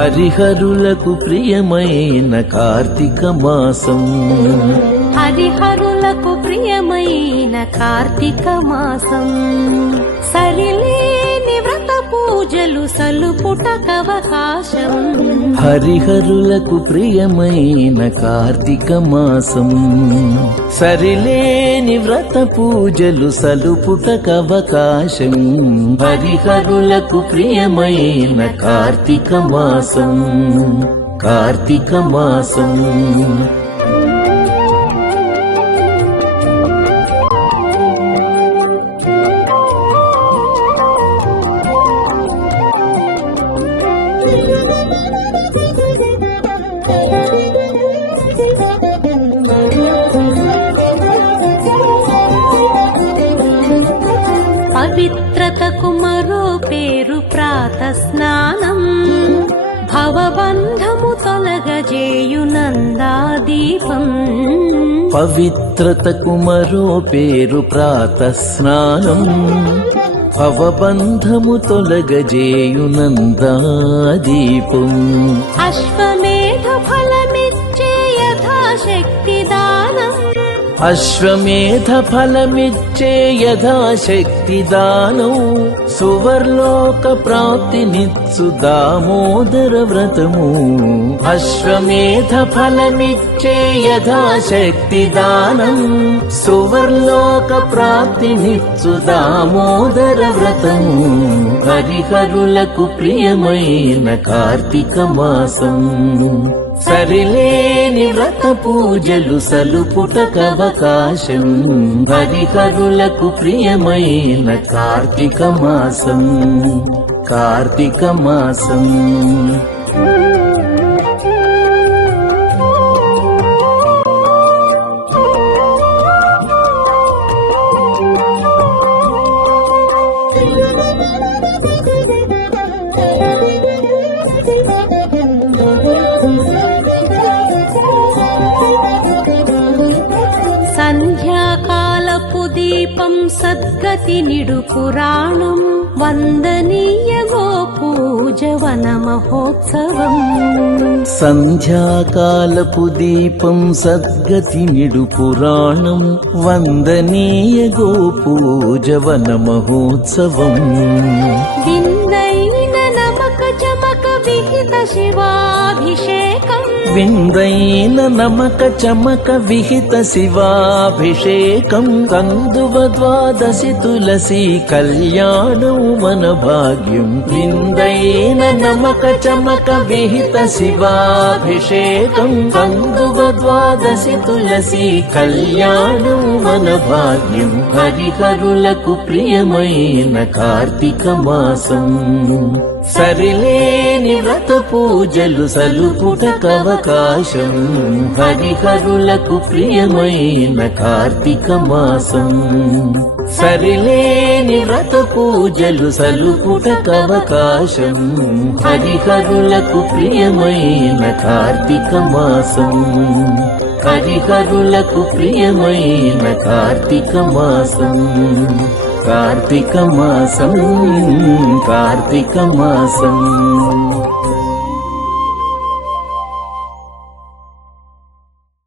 హరిహరులకు ప్రియమైన కార్తీక మాసం. హరిహరులకు ప్రియమైన కార్తీక మాసం. సరిలేని వ్రత పూజలు సలుపుటకవకాశం. హరిహరులకు ప్రియమైన కార్తీక మాసం. సరిలేని వ్రత పూజలు సలుపుటకవకాశం. హరిహరులకు ప్రియమైన కార్తీక మాసం. కార్తీక మాసం. పవిత్రతకు మరో పేరు ప్రాత స్నానం. భవబంధము తొలగజేయు నందాదీపం. పవిత్రతకు మరో పేరు ప్రాత స్నానం. భవబంధము తొలగజేయు నందాదీపం. అశ్వమేధ ఫలమిచ్చే యథాశక్తి దానం. అశ్వమేధ ఫలమిచ్చే యథాశక్తి దానం. సువర్లోక ప్రాప్తినిచ్చు దామోదర వ్రతము. అశ్వమేధ ఫలమిచ్చే యథాశక్తి దానం. సువర్లోక ప్రాప్తినిచ్చు దామోదర వ్రతము. హరిహరులకు ప్రియమైన కార్తీక మాసం. సరిలేని వ్రత పూజలు సలుపుటకవకాశం. హరిహరులకు ప్రియమైన కార్తీక మాసం. కార్తీక మాసం. సంధ్యాకాలపు దీపం సద్గతి నిడు పురాణం. వందనీయ గోపూజవన మహోత్సవం. సంధ్యాకాలపు దీపం సద్గతి నిడు పురాణం. వందనీయ గోపూజవన మహోత్సవం. విందైన నమక చమక విహిత శివాభిషేకం. విందైన నమక చమక విహిత శివాభిషేకం. కందువ ద్వాదశి తులసి కళ్యాణం మన భాగ్యం. విందైన నమక చమక విహిత శివాభిషేకం. కందువ ద్వాదశి తులసి కళ్యాణం మన భాగ్యం. హరిహరులకు ప్రియమైన కార్తీక మాసం. సరిలేని వ్రత పూజలు సలుపుటకవకాశం. హరిహరులకు ప్రియమైన కార్తీక మాసం. సరిలేని వ్రత పూజలు సలుపుటకవకాశం. హరిహరులకు ప్రియమైన కార్తీక మాసం. హరిహరులకు ప్రియమైన కార్తీక మాసం. కార్తీక మాసం. కార్తీక మాసం.